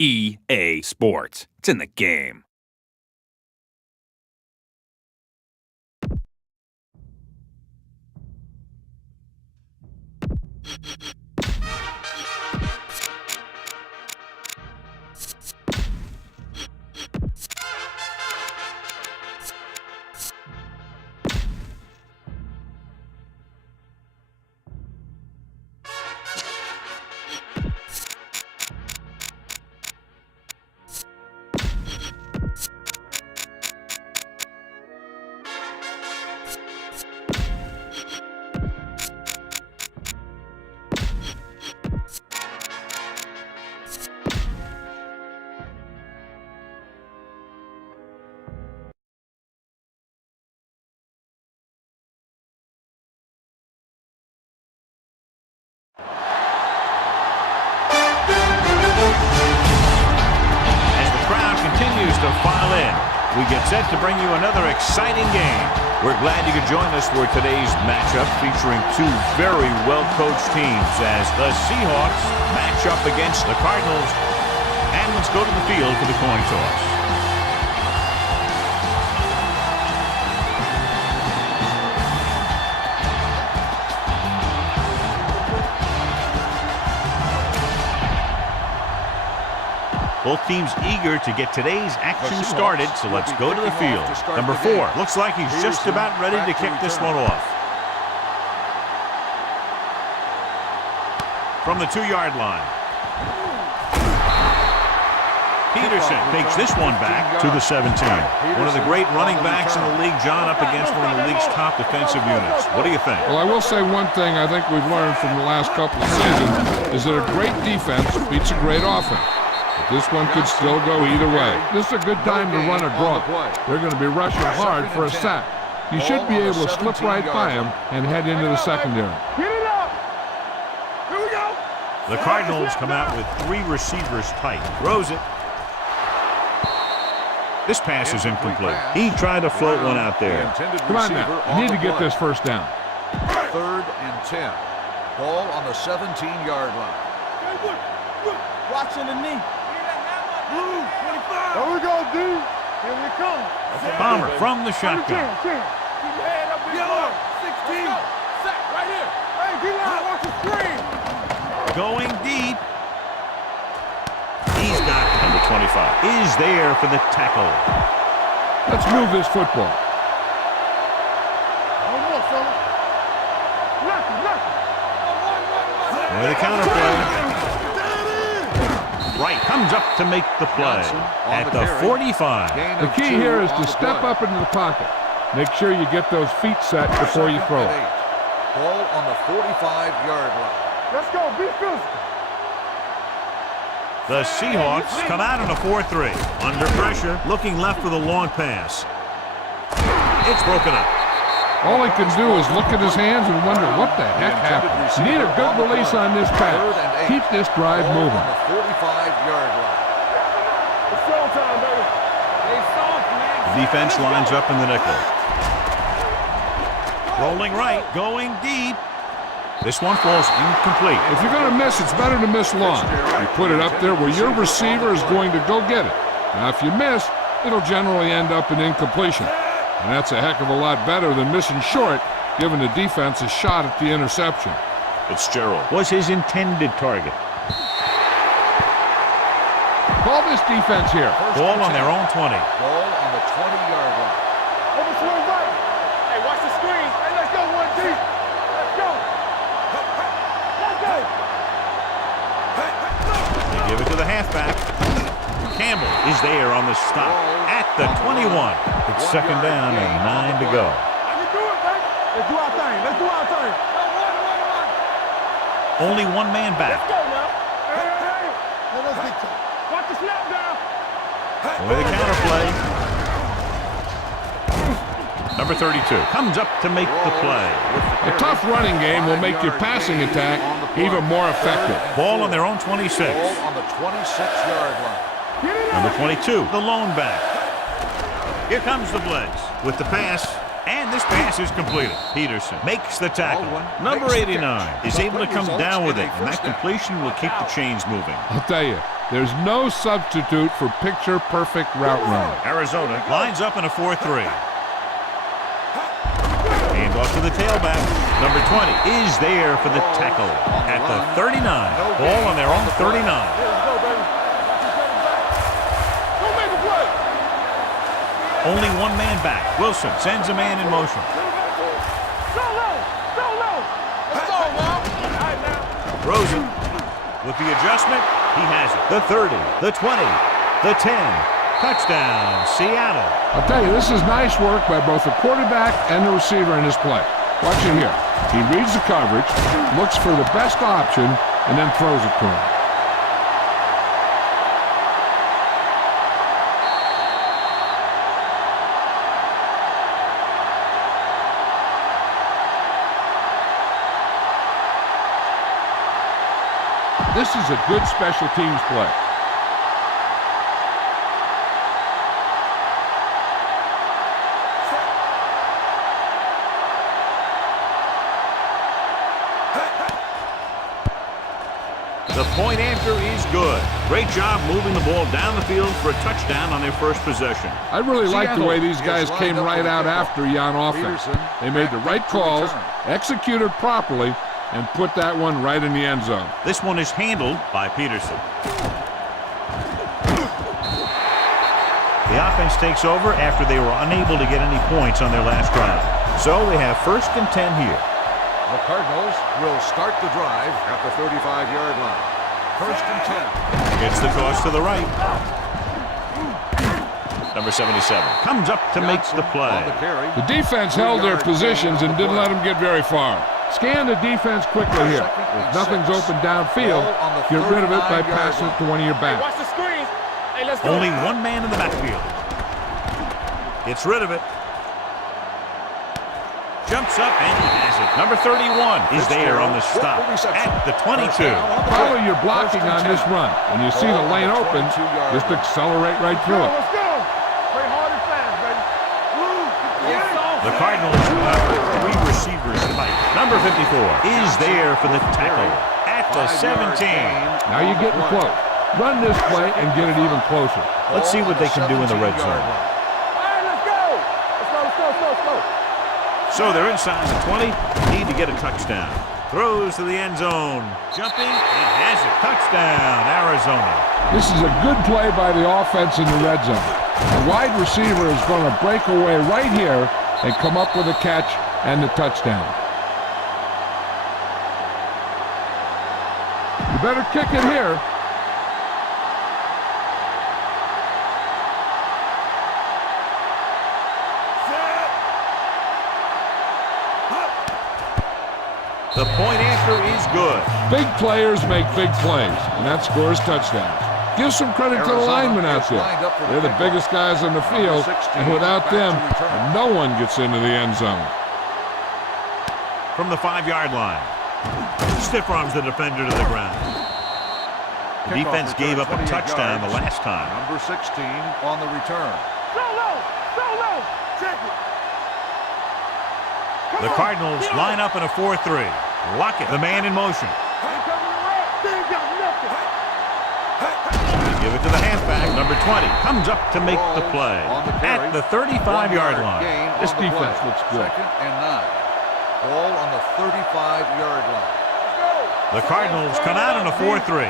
EA Sports. It's in the game. Continues to file in. We get set to bring you another exciting game. We're glad you could join us for today's matchup featuring two very well-coached teams as the Seahawks match up against the Cardinals. And let's go to the field for the coin toss. Both teams eager to get today's action started, so let's go to the field. Number 4, looks like he's just about ready to kick this one off. From the 2-yard line. Peterson takes this one back to the 17. One of the great running backs in the league, John, up against one of the league's top defensive units. What do you think? Well, I will say one thing I think we've learned from the last couple of seasons is that a great defense beats a great offense. This one could still go either way. This is a good time to run a draw. They're going to be rushing hard for a sack. You should be able to slip right by him and head into the secondary. Get it up! Here we go! The Cardinals come out with 3 receivers tight. Throws it. This pass is incomplete. He tried to float one out there. Come on now. You need to get this first down. 3rd and 10. Ball on the 17-yard line. Watching the knee. Blue, 25. There we go, D. Here we come. Palmer from the shotgun. Keep your head up in the 16. Sack right here. Hey, D-line, watch the screen. Going deep. He's got number 25. Is there for the tackle. Let's move this football. One more, fella. Nothing. With the counter play. Right, comes up to make the play at the 45. The key here is to step up into the pocket. Make sure you get those feet set before you throw it. Ball on the 45-yard line. Let's go, be physical. The Seahawks come out in a 4-3. Under pressure, looking left for the long pass. It's broken up. All he can do is look at his hands and wonder what the heck happened. You need a good release on this pass. Keep this drive moving. 45-yard line. It's showtime, baby. Hey, soft, man. The defense lines up in the nickel. Rolling right, going deep. This one falls incomplete. If you're going to miss, it's better to miss long. You put it up there where your receiver is going to go get it. Now, if you miss, it'll generally end up in incompletion. And that's a heck of a lot better than missing short, giving the defense a shot at the interception. Fitzgerald was his intended target. Call this defense here. Ball on their own 20. Ball on the 20-yard line. Over swing right. Hey, watch the screen. Hey, let's go, 1 deep. Let's go. They give it to the halfback. Campbell is there on the stop at the 21. It's 2nd down and 9 to go. How you do it, baby? Let's do our thing. Let's do our thing. Only one man back. Let's go now. Hey. Let's get to it. Watch the snap down. With a counterplay. Number 32 comes up to make the play. A tough running game will make your passing attack even more effective. Ball on their own 26. Ball on the 26-yard line. Number 22, the lone back. Here comes the blitz with the pass, and this pass is completed. Peterson makes the tackle. Number 89 is able to come down with it, and that completion will keep the chains moving. I'll tell you, There's no substitute for picture-perfect route running. Arizona lines up in a 4-3. Hand off to the tailback. Number 20 is there for the tackle at the 39. Ball on their own 39. Only one man back. Wilson sends a man in motion. Rosen with the adjustment. He has it. The 30, the 20, the 10. Touchdown, Seattle. I'll tell you, this is nice work by both the quarterback and the receiver in this play. Watch it here. He reads the coverage, looks for the best option, and then throws it to him. This is a good special teams play. The point after is good. Great job moving the ball down the field for a touchdown on their first possession. I really like the way these guys came right out after you on offense. They made the right calls, executed properly, and put that one right in the end zone. This one is handled by Peterson. The offense takes over after they were unable to get any points on their last drive. So they have 1st and 10 here. The Cardinals will start the drive at the 35-yard line. 1st and 10. Gets the toss to the right. Number 77 comes up to make the play. The defense held their positions and didn't let them get very far. Scan the defense quickly here. If nothing's open downfield, get rid of it by passing it to one of your backs. Watch the screen. Hey, let's go. Only one man in the backfield. Gets rid of it. Jumps up and he has it. Number 31 is there on the stop at the 22. Follow your blocking on this run. When you see the lane open, just accelerate right through it. Let's go. Play hard and fast, baby. The Cardinals have 3 receivers tonight. Number 54 is there for the tackle at the 17. Now you're getting close. Run this play and get it even closer. Let's see what they can do in the red zone. All right, let's go. Let's go. So they're inside the 20. Need to get a touchdown. Throws to the end zone. Jumping and has it. Touchdown, Arizona. This is a good play by the offense in the red zone. The wide receiver is going to break away right here and come up with a catch and the touchdown. You better kick it here. The point after is good. Big players make big plays, and that scores touchdowns. Give some credit to the linemen out there. They're the biggest guys on the field, and without them, no one gets into the end zone. From the 5-yard line. Stiff arms the defender to the ground. The defense gave up a touchdown the last time. Number 16 on the return. Solo. Check it. The Cardinals line up in a 4-3. Lockett, the man in motion. Give it to the halfback. Number 20 comes up to make the play at the 35-yard line. This defense looks good. 2nd and 9. Ball on the 35-yard line. The Cardinals come out in a 4-3.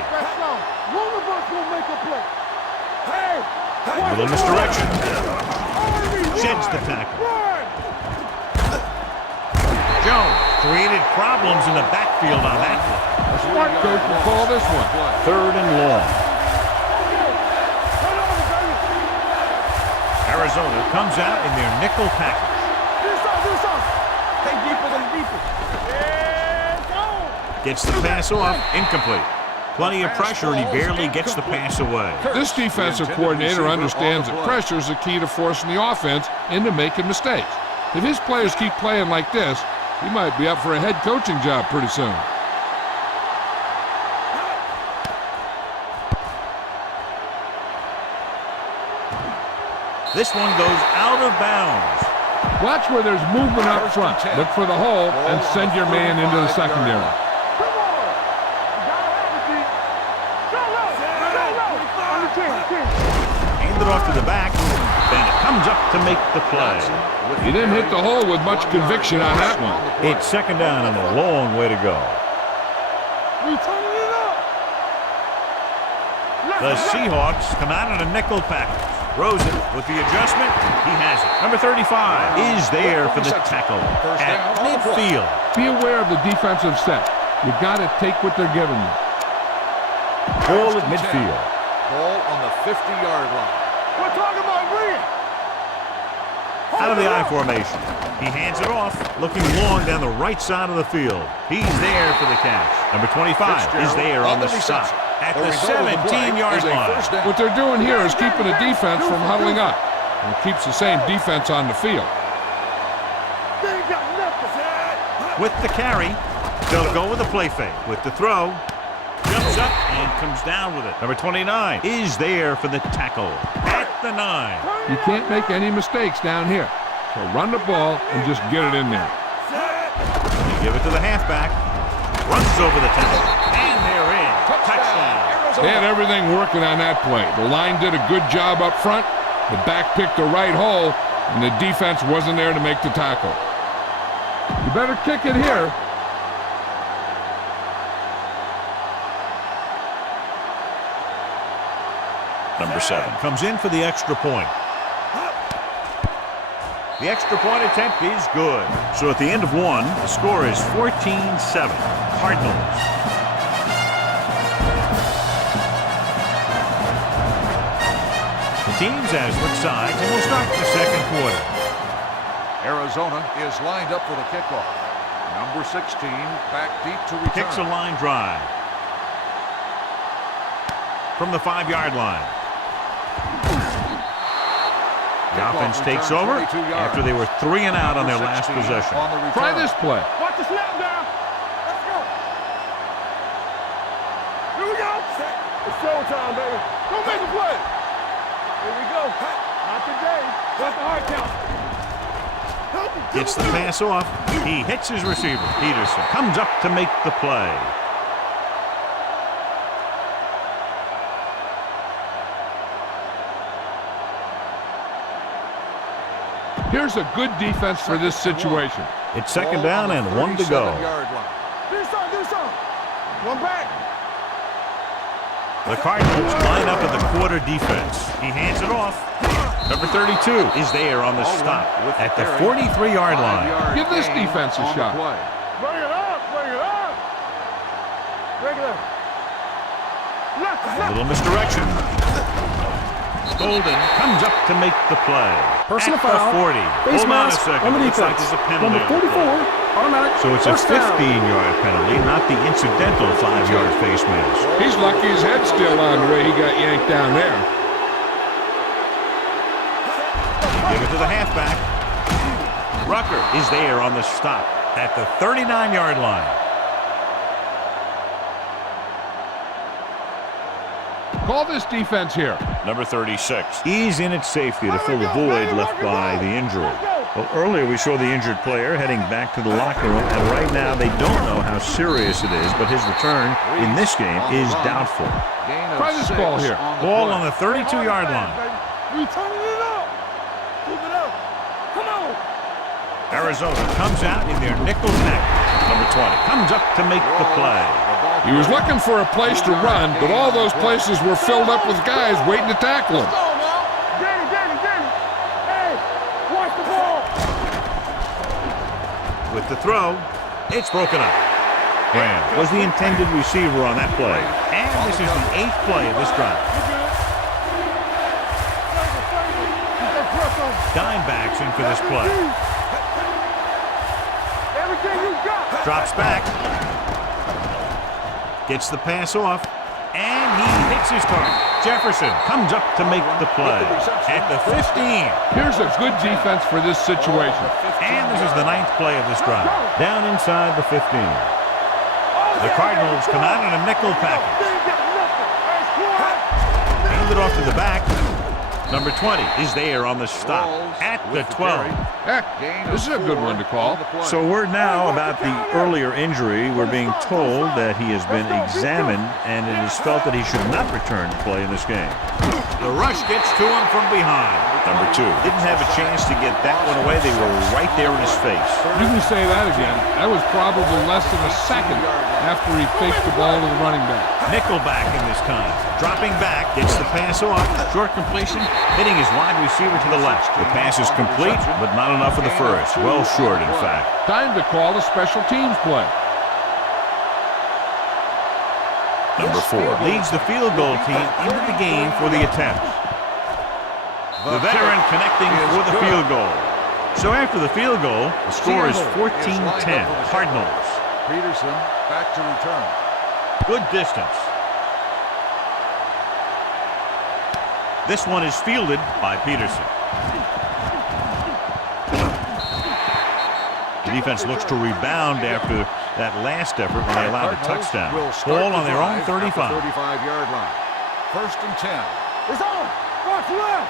One of us will make a play. A little misdirection. Sheds the tackle. Jones created problems in the backfield on that play. A smart coach will call this one. 3rd and long. Arizona comes out in their nickel package. Gets the pass off, incomplete. Plenty of pressure, and he barely gets the pass away. This defensive coordinator understands that pressure is the key to forcing the offense into making mistakes. If his players keep playing like this, he might be up for a head coaching job pretty soon. This one goes out of bounds. Watch where there's movement up front. Look for the hole and send your man into the secondary. off to the back. Then it comes up to make the play. He didn't hit the hole with much conviction on that one. It's second down and a long way to go. We turning it up. The Seahawks come out in a nickel package. Rosen with the adjustment. He has it. Number 35 is there for the tackle at midfield. Be aware of the defensive set. You got to take what they're giving you. Ball at midfield. Ball on the 50-yard line. We're talking about bringing. Out of the I formation. He hands it off, looking long down the right side of the field. He's there for the catch. Number 25 is there on the stop at the 17-yard line. What they're doing here is keeping the defense from huddling up. And it keeps the same defense on the field. They ain't got nothing. With the carry, they'll go with the play fake. With the throw, jumps up and comes down with it. Number 29 is there for the tackle at the 9. You can't make any mistakes down here. So run the ball and just get it in there. You give it to the halfback, runs over the tackle, and they're in. Touchdown. They had everything working on that play. The line did a good job up front. The back picked the right hole, and the defense wasn't there to make the tackle. You better kick it here. Number 7 comes in for the extra point. The extra point attempt is good. So at the end of one, the score is 14-7. Cardinals. The teams as look sides, and we'll start the second quarter. Arizona is lined up for the kickoff. Number 16 back deep to return. Kicks a line drive. From the 5-yard line. The offense takes over after they were 3 and out on their last possession. Try this play. Watch the snap down. Let's go. Here we go. It's showtime, baby. Don't make a play. Here we go. Not today. What's the hard count? Gets the pass off. He hits his receiver. Peterson comes up to make the play. Here's a good defense for this situation. It's second down and 1 to go. Do something. One back. The Cardinals line up in the quarter defense. He hands it off. Number 32 is there on the stop at the 43-yard line. Give this defense a shot. Bring it up. A little misdirection. Golden comes up to make the play. Personal at foul. the 40. Face Hold on a mask second. on the Looks like defense. there's a penalty. Number 44, automatic. So it's a first down. 15-yard penalty, not the incidental 5-yard face mask. He's lucky his head's still on the way he got yanked down there. Give it to the halfback. Rucker is there on the stop at the 39-yard line. Call this defense here. Number 36. He's in at safety to fill the void left by the injury. Well, earlier we saw the injured player heading back to the locker room, and right now they don't know how serious it is, but his return in this game is doubtful. Try this ball here. Ball on the 32-yard line. We turning it up. Move it up. Come on. Arizona comes out in their nickel pack. Number 20 comes up to make the play. He was looking for a place to run, but all those places were filled up with guys waiting to tackle him. Let's go, man. Danny. Hey, watch the ball. With the throw, it's broken up. Graham was the intended receiver on that play. And this is the 8th play of this drive. Dimebacks in for this play. Everything you got. Drops back. Gets the pass off. And he hits his target. Jefferson comes up to make the play at the 15. Here's a good defense for this situation. And this is the 9th play of this drive. Down inside the 15. The Cardinals come out in a nickel package. Hand it off to the back. Number 20 is there on the stop at the 12. This is a good one to call. So word now about the earlier injury. We're being told that he has been examined and it is felt that he should not return to play in this game. The rush gets to him from behind. Number 2. Didn't have a chance to get that one away. They were right there in his face. You can say that again. That was probably less than a second after he faked the ball to the running back. Nickelback in this kind. Dropping back, gets the pass off. Short completion, hitting his wide receiver to the left. The pass is complete, but not enough for the first. Well short, in fact. Time to call a special teams play. Number 4 leads the field goal team into the game for the attempt. The veteran connecting for the field goal. So after the field goal, the score is 14-10. Cardinals. Peterson back to return. Good distance. This one is fielded by Peterson. The defense looks to rebound after that last effort when they allowed a touchdown. Ball on their own 35. 35-yard line. First and 10. It's on. Watch left.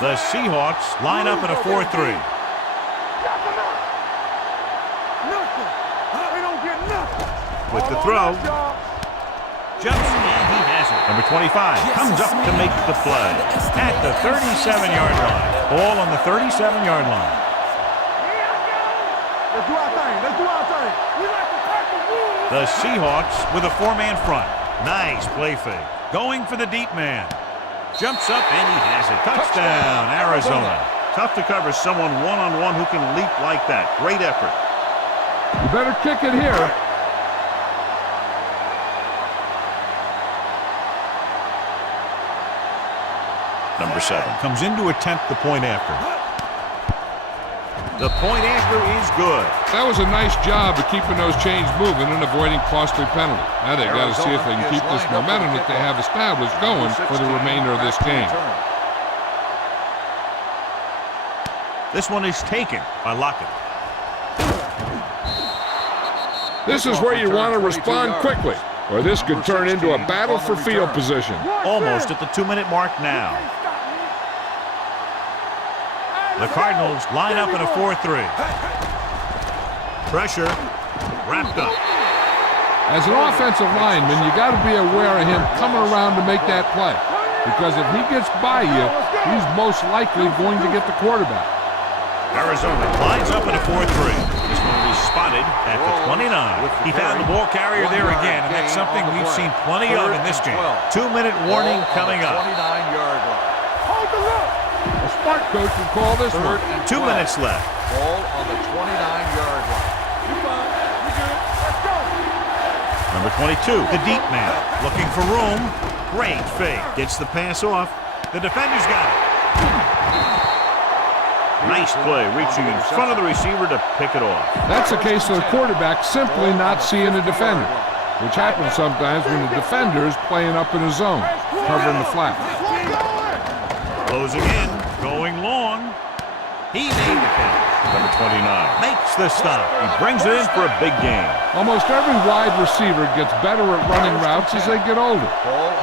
The Seahawks line up in a 4-3. Nothing. We don't get nothing. With the throw. Jumps and he has it. Number 25 comes up to make the play at the 37-yard line. Ball on the 37-yard line. Let's do our thing. Let's do our thing. We like to tackle rules. The Seahawks with a 4-man front. Nice play fake. Going for the deep man. Jumps up and he has it. Touchdown, Arizona. Tough to cover someone one-on-one who can leap like that. Great effort. You better kick it here. Number 7 comes in to attempt the point after. The point after is good. That was a nice job of keeping those chains moving and avoiding costly penalties. Now they've got to see if they can keep this momentum that they have established going for the remainder of this game. This one is taken by Lockett. This is where you want to respond quickly, or this could turn into a battle for field position. Almost at the 2-minute mark now. The Cardinals line up in a 4-3. Pressure wrapped up. As an offensive lineman, you got to be aware of him coming around to make that play, because if he gets by you, he's most likely going to get the quarterback. Arizona lines up in a 4-3. This one is spotted at the 29. He found the ball carrier there again, and that's something we've seen plenty of in this game. 2-minute warning coming up. 29-yard line. Hold the look. A smart coach would call this one. 2 minutes left. Ball on the 29-yard line. You fine. We good. Let's go. Number 22, the deep man, looking for room. Great fake. Gets the pass off. The defender's got it. Nice play, reaching in front of the receiver to pick it off. That's the case of the quarterback simply not seeing a defender, which happens sometimes when the defender is playing up in a zone, covering the flat. Closing in, going long. He made the catch. Number 29 makes the stop. He brings it in for a big game. Almost every wide receiver gets better at running routes as they get older,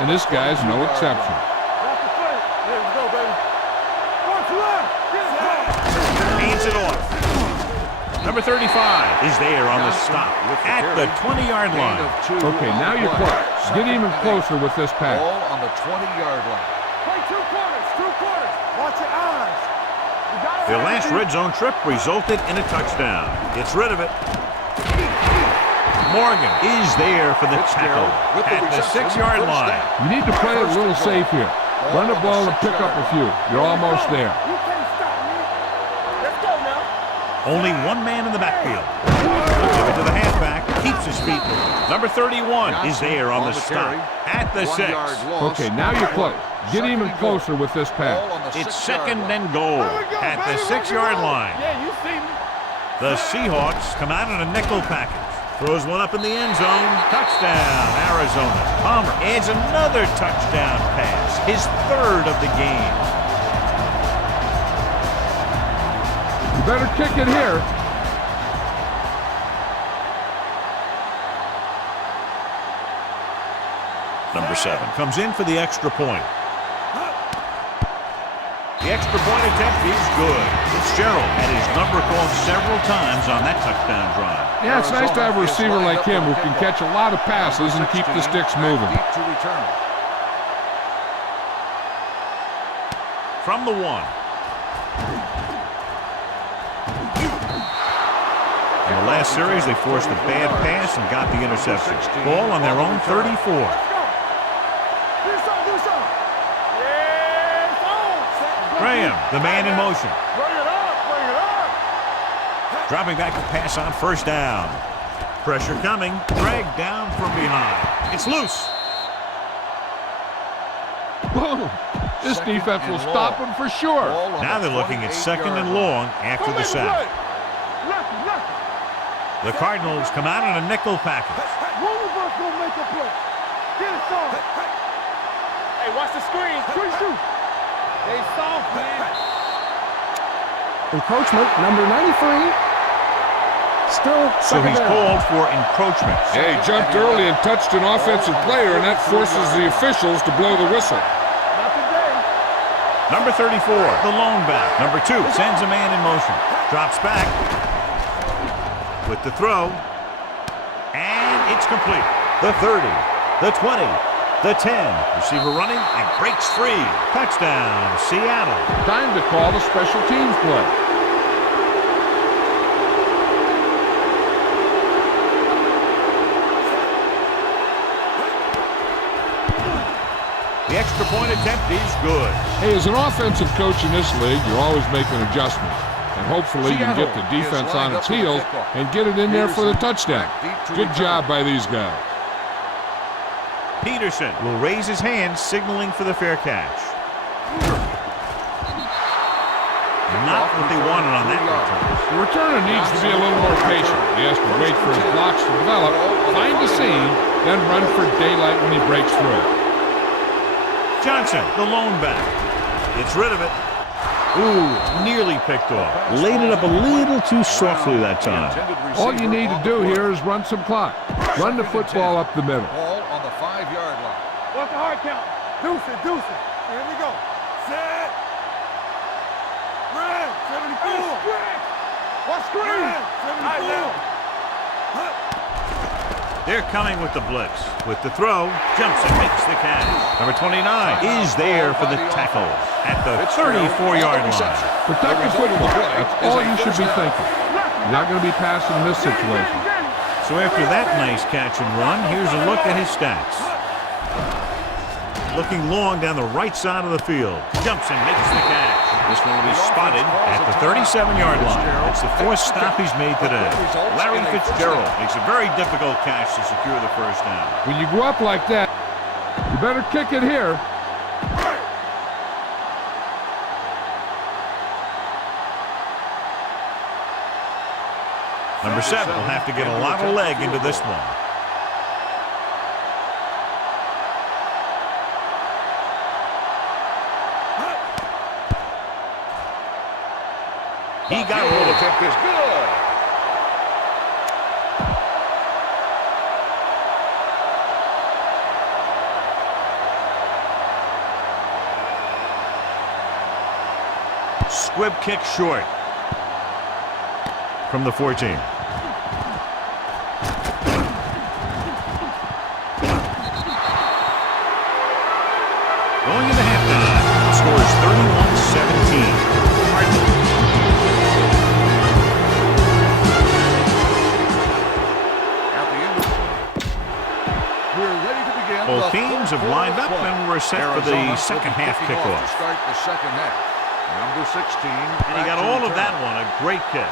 and this guy's no exception. Watch the play. There we go, baby. Watch left. Hands it off. Number 35 is there on the stop at the 20-yard line. Okay, now you're close. Get even closer with this pass. Ball on the 20-yard line. Play two corners. Watch your eyes. You got it. Their last red zone trip resulted in a touchdown. Gets rid of it. Morgan is there for the tackle at the 6-yard line. You need to play it a little safe here. Run the ball and pick up a few. You're almost there. You can't stop me. Let's go now. Only one man in the backfield. Give it to the halfback. Keeps his feet moving. Number 31 is there on the stop at the 6. Okay, now you're close. Get even closer with this pass. It's second and goal at the 6-yard line. Yeah, you see me. The Seahawks come out in a nickel package. Throws one up in the end zone. Touchdown, Arizona. Palmer adds another touchdown pass. His third of the game. You better kick it here. Number 7 comes in for the extra point. The extra point attempt is good. Fitzgerald had his number called several times on that touchdown drive. Yeah, it's nice to have a receiver like him who can catch a lot of passes and keep the sticks moving. From the 1. In the last series, they forced a bad pass and got the interception. Ball on their own 34. Graham, the man in motion. Bring it up, bring it up. Dropping back to pass on first down. Pressure coming. Dragged down from behind. It's loose. Boom! This defense will stop him for sure. Now they're looking at 2nd and long after the sack. The Cardinals come out in a nickel package. One of us gonna make a play. Get it started. Hey, watch the screen. Quick shoot. They soft, man. Encroachment, number 93. Still So he's down. called for encroachment. Yeah, he jumped early and touched an offensive player, and that forces the officials to blow the whistle. Not today. Number 34, the lone back. Number 2 sends a man in motion. Drops back with the throw. And it's complete. The 30, the 20, the 10. Receiver running and breaks free. Touchdown, Seattle. Time to call the special teams play. The extra point attempt is good. Hey, as an offensive coach in this league, you're always making adjustments. And hopefully you can get the defense on its heels and get it in there for the touchdown. Good job by these guys. Peterson will raise his hand, signaling for the fair catch. Not what they wanted on that return. The returner needs to be a little more patient. He has to wait for his blocks to develop, find the seam, then run for daylight when he breaks through. Johnson, the lone back. Gets rid of it. Ooh, nearly picked off. Laid it up a little too softly that time. All you need to do here is run some clock. Run the football up the middle. Ball on the 5-yard line. What's the hard count? Deuce it, deuce it. Here we go. Set. Red, 74. What screen? 74. They're coming with the blitz. With the throw, jumps and makes the catch. Number 29 is there for the tackle at the 34-yard line. Protect the football. That's all you should be thinking. You're not going to be passing in this situation. So after that nice catch and run, here's a look at his stats. Looking long down the right side of the field. Jumps and makes the catch. This one will be spotted at the 37-yard line. It's the 4th stop he's made today. Larry Fitzgerald makes a very difficult catch to secure the first down. When you go up like that, you better kick it here. Number 7 will have to get a lot of leg into this one. He got rid of it. Is good. Squib kick short from the 14. Going into halftime, the score is 31-17. Cardinals. Both teams have lined up and we're set for the second half kickoff. To start the second half. Number 16. And he got all of that one. A great kick.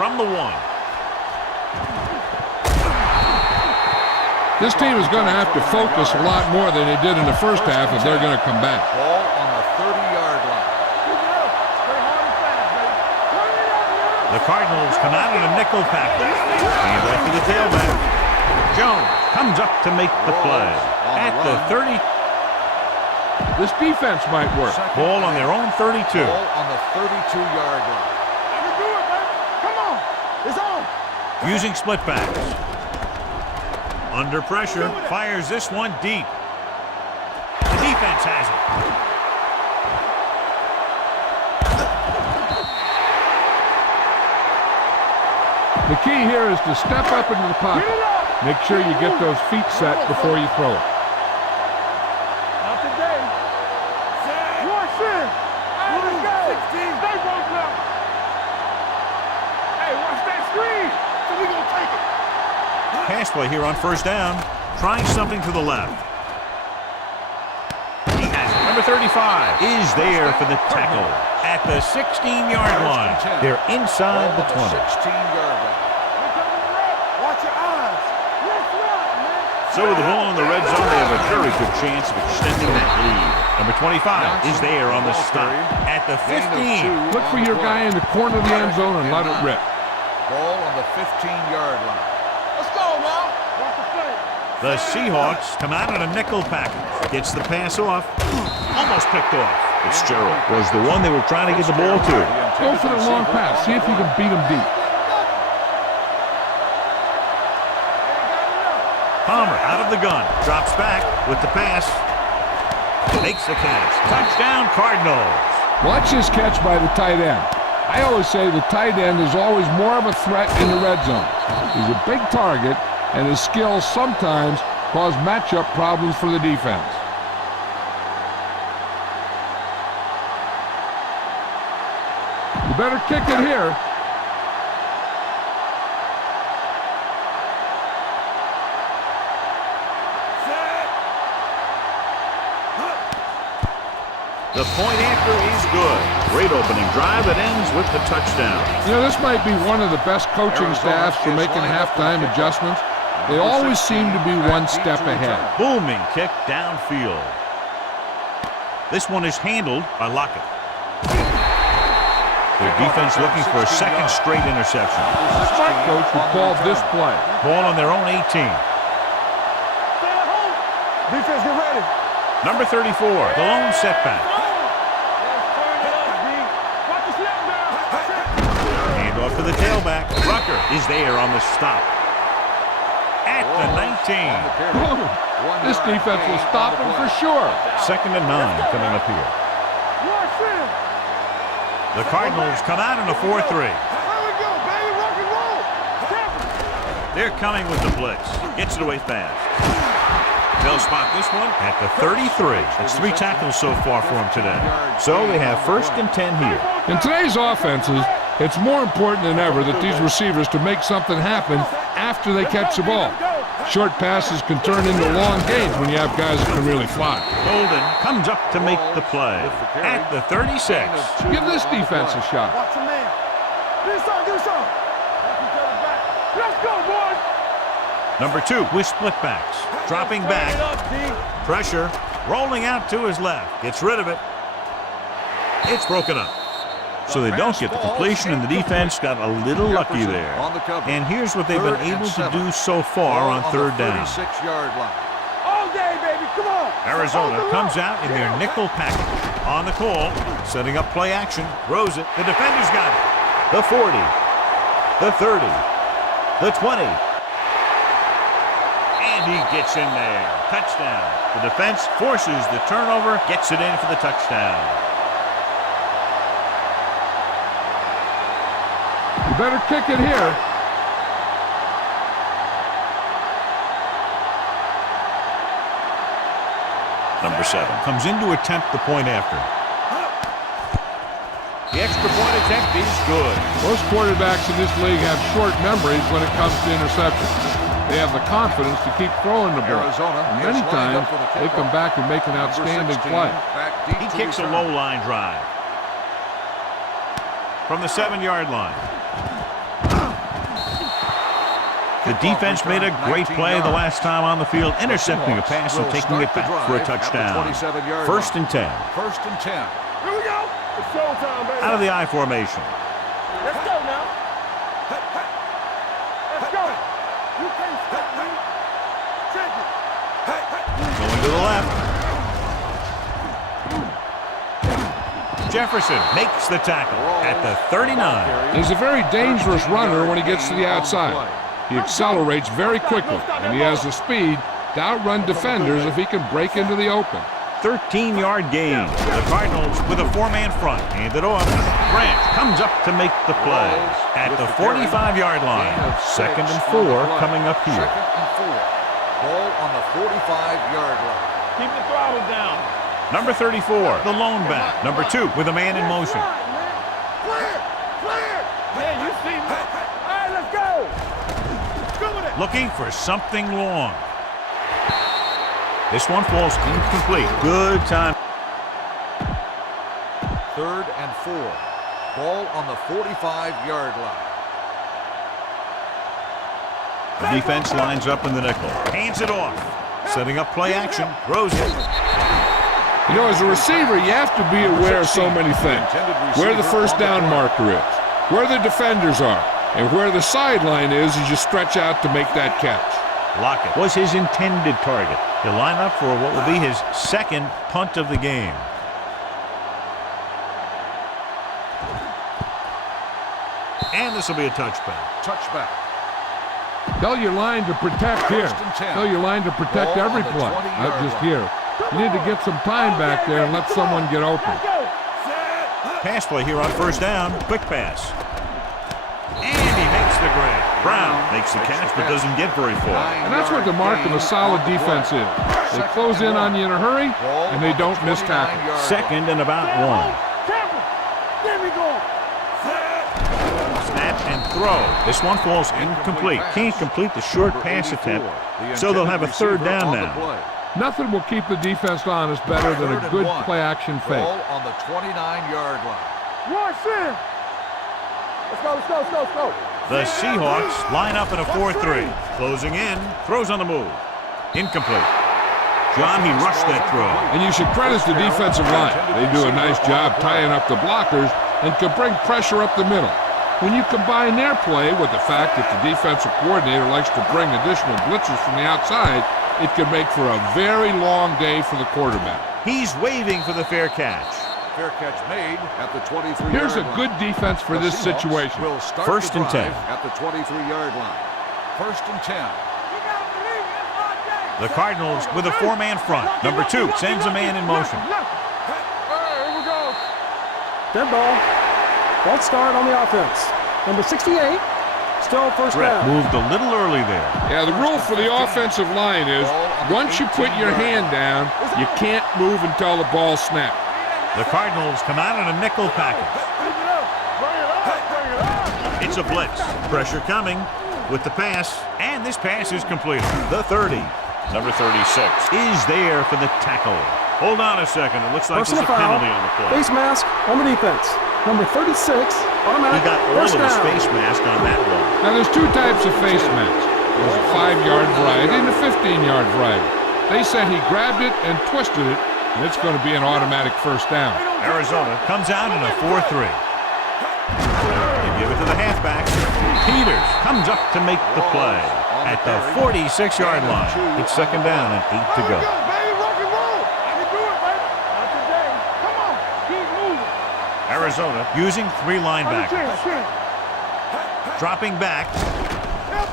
From the 1. This team is going to have to focus a lot more than they did in the first half if they're going to come back. Ball on the 30-yard line. The Cardinals come out in a nickel package. And back to the tailback. Jones comes up to make the play at the 30. This defense might work. Ball on their own 32. Ball on the 32-yard line. I can do it, man. Come on. It's on. Using split backs. Under pressure, fires this one deep. The defense has it. The key here is to step up into the pocket. Make sure you get those feet set before you throw it. Not today. pass play here on first down. Trying something to the left. He has it. Number 35 is there for the tackle at the 16-yard line. They're inside the 20. 16-yard line. Watch your eyes. Let's run, man. So with the ball in the red zone, they have a very good chance of extending that lead. Number 25 is there on the stop at the 15. Look for your guy in the corner of the end zone and let it rip. Ball on the 15-yard line. Let's go, now. Watch the play. The Seahawks come out in a nickel package. Gets the pass off. Almost picked off. Fitzgerald was the one they were trying to get the ball to. Go for the long pass. See if you can beat him deep. Palmer out of the gun. Drops back with the pass. Makes the catch. Touchdown, Cardinals. Watch this catch by the tight end. I always say the tight end is always more of a threat in the red zone. He's a big target, and his skills sometimes cause matchup problems for the defense. You better kick it here. The point after is good. Great opening drive that ends with the touchdown. You know, this might be one of the best coaching staffs for making halftime adjustments. They always seem to be one step ahead. Booming kick downfield. This one is handled by Lockett. Their defense looking for a second straight interception. The smart coach would call this play. Ball on their own 18. Stay at home. Defense, get ready. Number 34, the lone setback. Hand off to the tailback. Rucker is there on the stop. At the 19. This defense will stop him for sure. 2nd and 9 coming up here. The Cardinals come out in a 4-3. There we go, baby. Rock and roll. They're coming with the blitz. Gets it away fast. They'll spot this one at the 33. That's 3 tackles so far for him today. So they have 1st and 10 here. In today's offenses, it's more important than ever that these receivers to make something happen after they catch the ball. Short passes can turn into long gains when you have guys that can really fly. Golden comes up to make the play at the 36. Give this defense a shot. Watch your man. Do something, do something. Knock each other back. Let's go, boys. Number 2 with split backs. Dropping back. Pressure. Rolling out to his left. Gets rid of it. It's broken up. So they don't get the completion, and the defense got a little lucky there. And here's what they've been able to do so far on 3rd down. 36-yard line. All day, baby. Come on. Arizona comes out in their nickel package. On the call, setting up play action. Throws it. The defender's got it. The 40. The 30. The 20. And he gets in there. Touchdown. The defense forces the turnover, gets it in for the touchdown. You better kick it here. Number 7 comes in to attempt the point after. The extra point attempt is good. Most quarterbacks in this league have short memories when it comes to interceptions. They have the confidence to keep throwing the ball. And many times, they come back and make an outstanding play. He kicks a low line drive. From the 7-yard line. The defense made a great play the last time on the field, intercepting a pass and taking it back for a touchdown. 1st and 10. 1st and 10. Here we go. It's showtime, baby. Out of the I formation. Let's go now. Let's go. You can't stop me. Check it. Going to the left. Jefferson makes the tackle at the 39. He's a very dangerous runner when he gets to the outside. He accelerates very quickly, and he has the speed to outrun defenders if he can break into the open. 13-yard gain. The Cardinals with a 4-man front. Hand it off. Grant comes up to make the play at the 45-yard line. 2nd and 4 coming up here. 2nd and 4. Ball on the 45-yard line. Keep the throttle down. Number 34, the lone back. Number 2 with a man in motion. Clear. Clear. Yeah, you see me. All right, let's go. looking for something long. This one falls incomplete. Good time. 3rd and 4. Ball on the 45-yard line. The defense lines up in the nickel. Hands it off. Setting up play action. Throws it. You know, as a receiver, you have to be aware of so many things. Where the first down marker is, where the defenders are, and where the sideline is as you stretch out to make that catch. Lockett was his intended target. He'll line up for what will be his second punt of the game. And this will be a touchback. Touchback. Tell your line to protect here. Tell your line to protect every play, not just here. You need to get some time back there and let someone get open. Pass play here on first down. Quick pass. And he makes the grab. Brown makes the catch but doesn't get very far. And that's what the mark of a solid defense is. They close in on you in a hurry, and they don't miss tackle. 2nd and about 1. Snap and throw. This one falls incomplete. Can't complete the short pass attempt, so they'll have a 3rd down now. Nothing will keep the defense honest better than a good play-action fake. Ball on the 29-yard line. Let's go. The Seahawks line up in a 4-3. Closing in. Throws on the move. Incomplete. John, he rushed that throw. And you should credit the defensive line. They do a nice job tying up the blockers and can bring pressure up the middle. When you combine their play with the fact that the defensive coordinator likes to bring additional blitzes from the outside, it can make for a very long day for the quarterback. He's waving for the fair catch. Fair catch made at the 23-yard line. Here's a good defense for this situation. Will start 1st and 10. At the 23-yard line. 1st and 10. The Cardinals with a 4-man front. Number 2 sends a man in motion. Here we go. Dead ball. False start on the offense. Number 68. Still first down. Moved a little early there. Yeah, the rule for the offensive line is once you put your hand down, you can't move until the ball snaps. The Cardinals come out in a nickel package. It's a blitz. Pressure coming with the pass, and this pass is completed. The 30. Number 36 is there for the tackle. Hold on a second. It looks like there's a penalty on the play. Face mask on the defense. Number 36, automatic. He got all of his face mask on that one. Now, there's 2 types of face masks. There's a 5-yard variety and a 15-yard variety. They said he grabbed it and twisted it, and it's going to be an automatic first down. Arizona comes out in a 4-3. They give it to the halfback. Peters comes up to make the play at the 46-yard line. It's 2nd down and 8 to go. Arizona using 3 linebackers. Dropping back.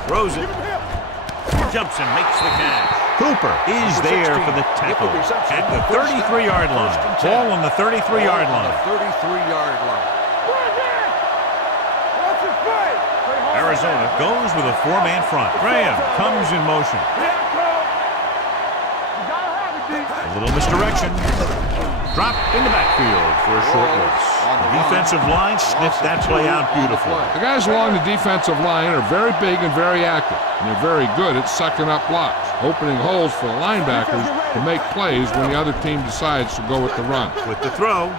Throws it. Jumps and makes the catch. Cooper is there for the tackle at the 33-yard line. Ball on the 33-yard line. 33-yard line. Arizona goes with a 4-man front. Graham comes in motion. A little misdirection. Dropped in the backfield for a short loss. The defensive line sniffed that play out beautifully. The guys along the defensive line are very big and very active, and they're very good at sucking up blocks, opening holes for the linebackers to make plays when the other team decides to go with the run. With the throw,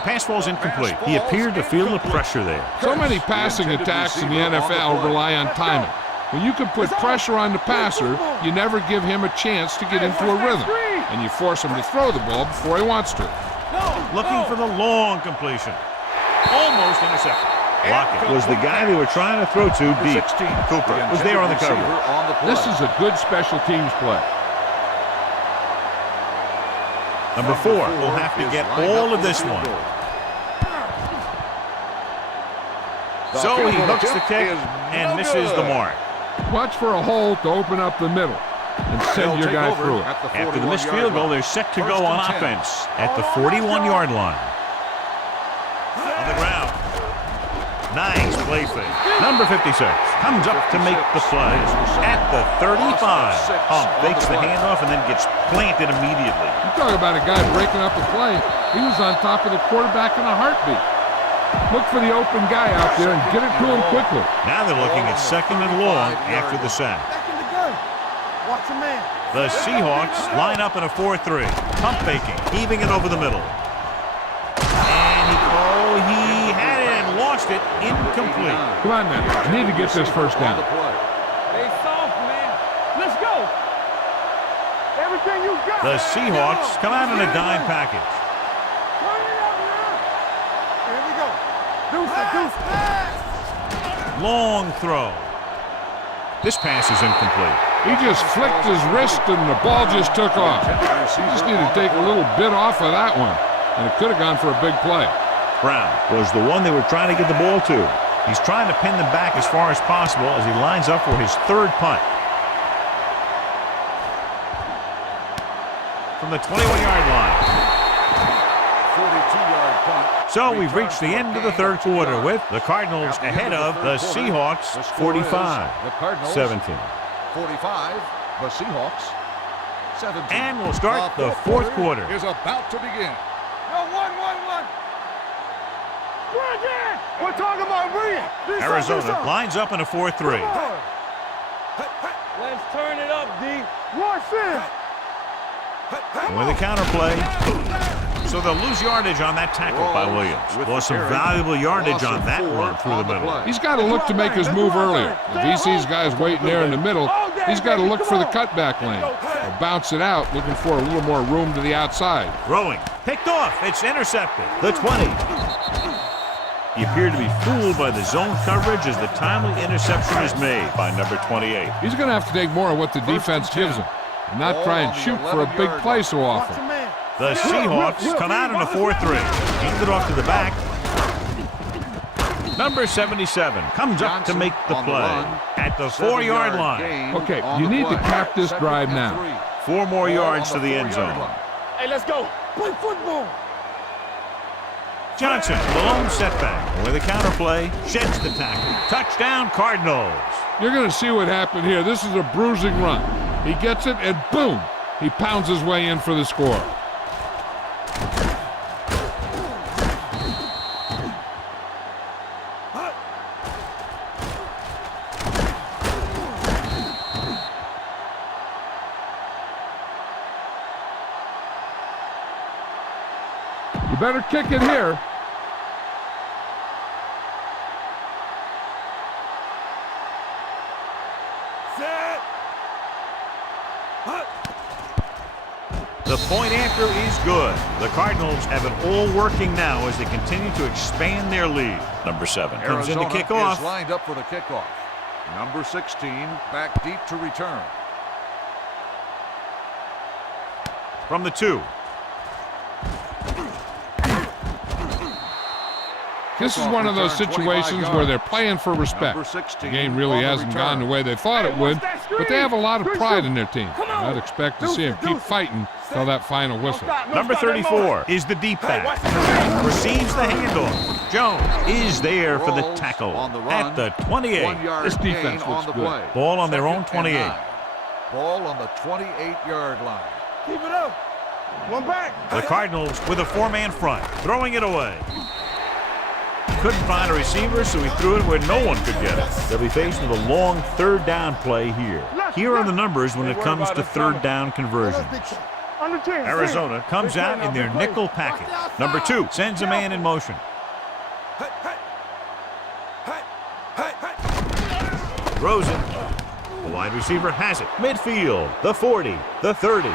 the pass falls incomplete. He appeared to feel the pressure there. So many passing attacks in the NFL rely on timing. When you can put pressure on the passer, you never give him a chance to get into a rhythm, and you force him to throw the ball before he wants to. Looking for the long completion. Almost intercepted. Lockett was the guy they were trying to throw to deep. Cooper was there on the cover. This is a good special teams play. Number 4 will have to get all of this one. So he hooks the kick and misses the mark. Watch for a hole to open up the middle and send your guy through it. After the missed field goal, they're set to go on offense at the 41-yard line. On the ground. Nice play fake. Number 56 comes up to make the play at the 35. Hump fakes the handoff and then gets planted immediately. You talk about a guy breaking up a play. He was on top of the quarterback in a heartbeat. Look for the open guy out there and get it to him quickly. Now they're looking at 2nd and long after the sack. Back in the gun. Watch a man. The Seahawks line up in a 4-3. Pump faking, heaving it over the middle. And he had it and launched it incomplete. Come on, man. You need to get this first down. Stay soft, man. Let's go. Everything you got. The Seahawks come out in a dime package. Turn it up now. Here we go. Deuce. Long throw. This pass is incomplete. He just flicked his wrist and the ball just took off. He just needed to take a little bit off of that one, and it could have gone for a big play. Brown was the one they were trying to get the ball to. He's trying to pin them back as far as possible as he lines up for his 3rd punt. From the 21-yard line. 42-yard punt. So we've reached the end of the 3rd quarter with the Cardinals ahead of the Seahawks 45-17. 45, the Seahawks 17. And we'll start the 4th quarter. Is about to begin. Yo, one. We're talking about Rhea. Arizona lines up in a 4-3. Let's turn it up, D. Watch this. With a counterplay. So they'll lose yardage on that tackle by Williams. Lost some valuable yardage on that run through the middle. He's got to look to make his move earlier. If he sees guys waiting there in the middle, he's got to look for the cutback lane. Or bounce it out, looking for a little more room to the outside. Throwing. Picked off. It's intercepted. The 20. He appeared to be fooled by the zone coverage as the timely interception is made by number 28. He's going to have to take more of what the defense gives him and not try and shoot for a big play so often. The Seahawks come out in a 4-3. Hands it off to the back. Number 77 comes up to make the play at the 4-yard line. Okay, you need to cap this drive now. 4 more yards to the end zone. Hey, let's go. Play football. Johnson, the lone setback. With a counterplay, sheds the tackle. Touchdown, Cardinals. You're going to see what happened here. This is a bruising run. He gets it, and boom, he pounds his way in for the score. You better kick it here. Set. The point after is good. The Cardinals have it all working now as they continue to expand their lead. Number 7 comes in to kick off. Is lined up for the kickoff. Number 16 back deep to return. From the 2. This is one of those situations where they're playing for respect. The game really hasn't gone the way they thought it would, but they have a lot of pride in their team. I'd expect to see them keep fighting till that final whistle. Number 34 is the deep back. Receives the handoff. Jones is there for the tackle at the 28. This defense looks good. Ball on their own 28. Ball on the 28-yard line. Keep it up. One back. The Cardinals with a 4-man front, throwing it away. Couldn't find a receiver, so he threw it where no one could get it. They'll be faced with a long 3rd down play here. Here are the numbers when it comes to 3rd down conversions. Arizona comes out in their nickel package. Number 2 sends a man in motion. Throws it. The wide receiver has it. Midfield. The 40. The 30.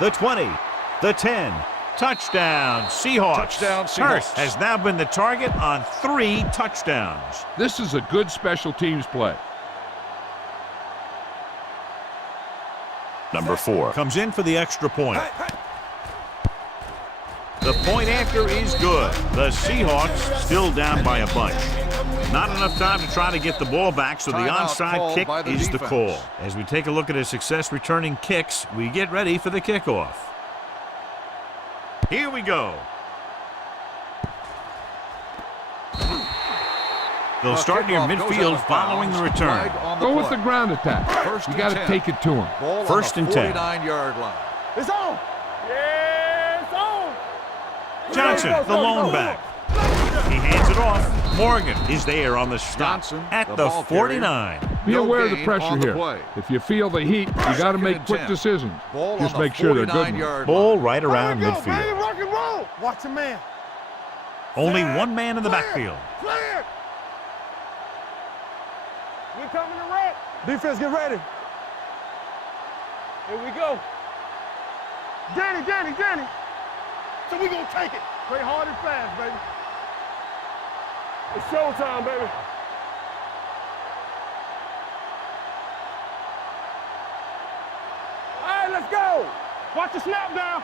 The 20. The 10. Touchdown, Seahawks. Touchdown, Seahawks. Hurst has now been the target on 3 touchdowns. This is a good special teams play. Number 4 comes in for the extra point. The point after is good. The Seahawks still down by a bunch. Not enough time to try to get the ball back, so the onside kick is the call. As we take a look at his success returning kicks, we get ready for the kickoff. Here we go. They'll start near midfield following the return. Go with the ground attack. You got to take it to him. 1st and 10. 49-yard line. It's on. Yeah, it's on. Johnson, the lone back. He hands it it off. Morgan is there on the stop Johnson, at the the ball carrier. 49. Be No aware of the gain pressure on the here. play. If you feel the heat, you got to Second make and quick 10. decisions. Ball Just on the make sure they're good ones. 49-yard Ball line. right around There we go, midfield. baby, rock and roll. Watch your man. Only one man in the backfield. Clear. We coming to wreck. Defense, get ready. Here we go. Danny. So we gonna take it. Play hard and fast, baby. It's showtime, baby. All right, let's go. Watch the snap down.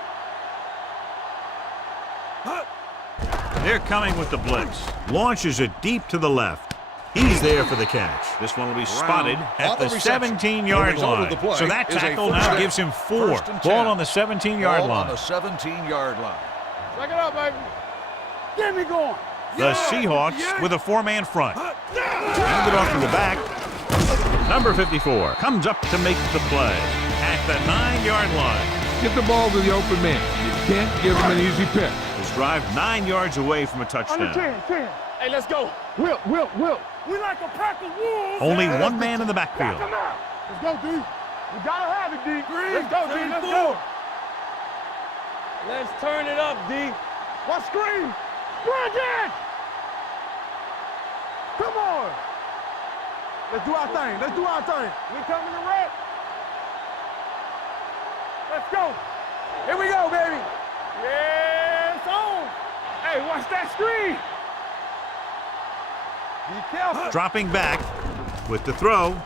They're coming with the blitz. Launches it deep to the left. He's there for the catch. This one will be spotted at the 17-yard line. So that tackle now gives him 4. Ball on the 17-yard Ball on line. the 17-yard line. Check it out, baby. Get me going. The Seahawks with a 4-man front. Hand it off to the back. Number 54 comes up to make the play at the 9-yard line. Get the ball to the open man. You can't give him an easy pick. His drive 9 yards away from a touchdown. Under 10. Hey, let's go. Will. We like a pack of wolves. Only one man in the backfield. Come on. Let's go, D. We gotta have it, D. Let's go, D. Let's go. Let's turn it up, D. What screen? Bridget! Come on. Let's do our thing. We coming to wreck. Let's go. Here we go, baby. Yeah, it's on. Hey, watch that screen. Be careful. Dropping back with the throw.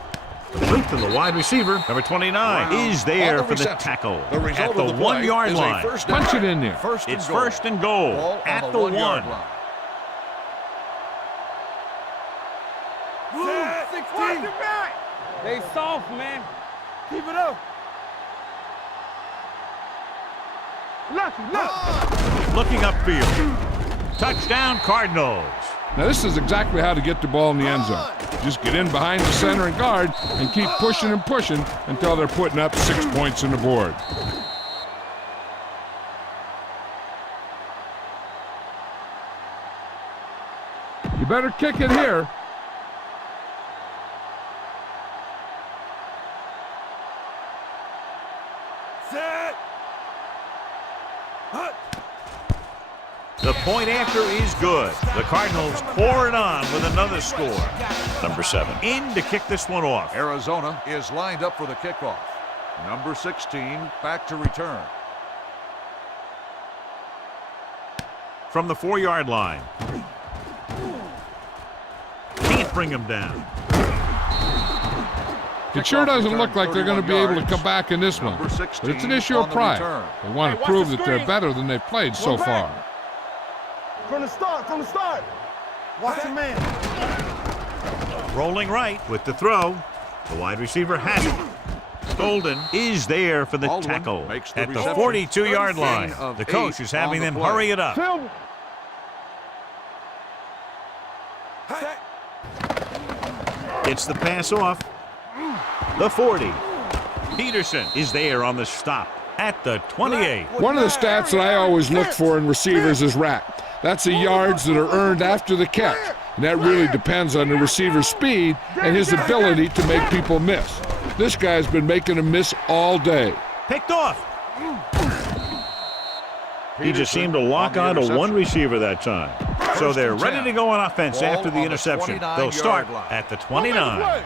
Complete to the wide receiver. Number 29 is there for the tackle at the 1-yard line. Punch it in there. It's first and goal Ball at on the 1. 1-yard line. Watch your back. They soft, man. Keep it up. Look. Looking upfield. Touchdown Cardinals. Now, this is exactly how to get the ball in the end zone. Just get in behind the center and guard and keep pushing and pushing until they're putting up 6 points on the board. You better kick it here. Set. The point after is good. The Cardinals pour it on with another score. Number 7 in to kick this one off. Arizona is lined up for the kickoff. Number 16 back to return. From the 4-yard line. Can't bring him down. It sure doesn't look like they're going to be able to come back in this one. Number 16 But it's an issue of on the pride. return. They want to Hey, watch prove the that they're screen. better than they've played so Go back. far. From the start. Watch your man. Rolling right with the throw. The wide receiver has it. Golden is there for the Baldwin tackle makes the at the reception. 42-yard Gain line. of The coach 8 is having on the them play. hurry it up. Film. It's the pass off. The 40. Peterson is there on the stop at the 28. One of the stats that I always look for in receivers is RAP. That's the yards that are earned after the catch. And that really depends on the receiver's speed and his ability to make people miss. This guy's been making them miss all day. Picked off. He just seemed to lock on to one receiver that time. So they're ready to go on offense Ball after the on the interception. 29-yard They'll start line. at the 29.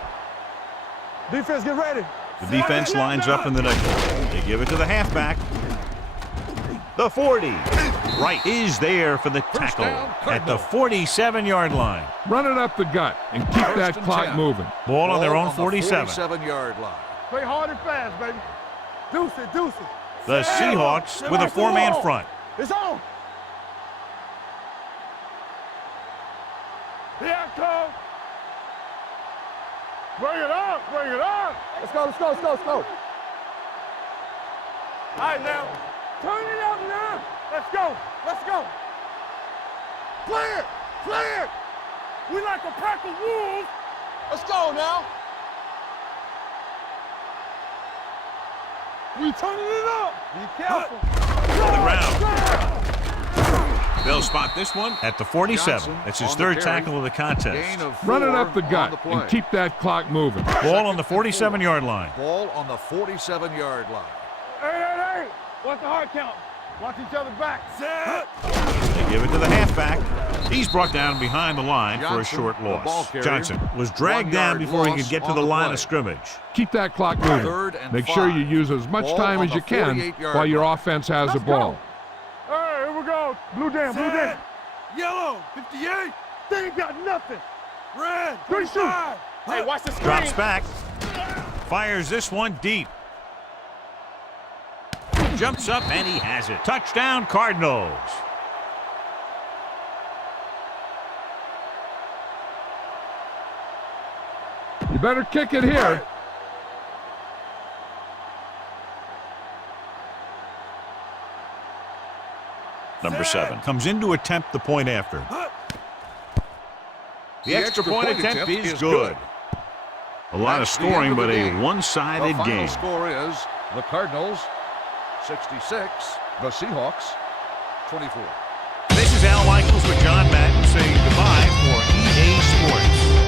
Defense, get ready. The defense lines up in the nickel. They give it to the halfback. The 40. Right is there for the tackle down, at the 47-yard line. Run it up the gut and keep that and clock 10. moving. Ball on their own the 47. 47-yard line. Play hard and fast, baby. Deuce it. The Seahawks with a 4-man front. It's on. Here it comes. Bring it up. Let's go. All right, now. Turn it up now. Let's go. Clear. We like a pack of wolves. Let's go now. We turning it up. Be careful. On the ground. They'll spot this one at the 47. Johnson That's his on the third carry. tackle of the contest. Gain of Run it 4 up the on gut play. and keep that clock moving. Ball on the 47-yard line. Ball on the 47-yard line. Hey. What's the hard count? Watch each other back. Set. They give it to the halfback. He's brought down behind the line for a Johnson, short the ball loss. carrier. Johnson was dragged down 1 yard before he loss could get to on the the line play. of scrimmage. Keep that clock moving. 3rd and Make sure 5. you use as much Ball time on as the you can 48-yard while your line. offense has the Let's ball. go. Hey, here we go. Blue jam. Yellow, 58. They ain't got nothing. Red, 25. Hey, watch the screen. Drops back. Fires this one deep. Jumps up and he has it. Touchdown, Cardinals. You better kick it here. Number 7 comes in to attempt the point after. The extra point attempt is good. A lot of That's the end scoring, of the but a game. one-sided The final game. score is the Cardinals 66, the Seahawks 24. This is Al Michaels with John Madden saying goodbye for EA Sports.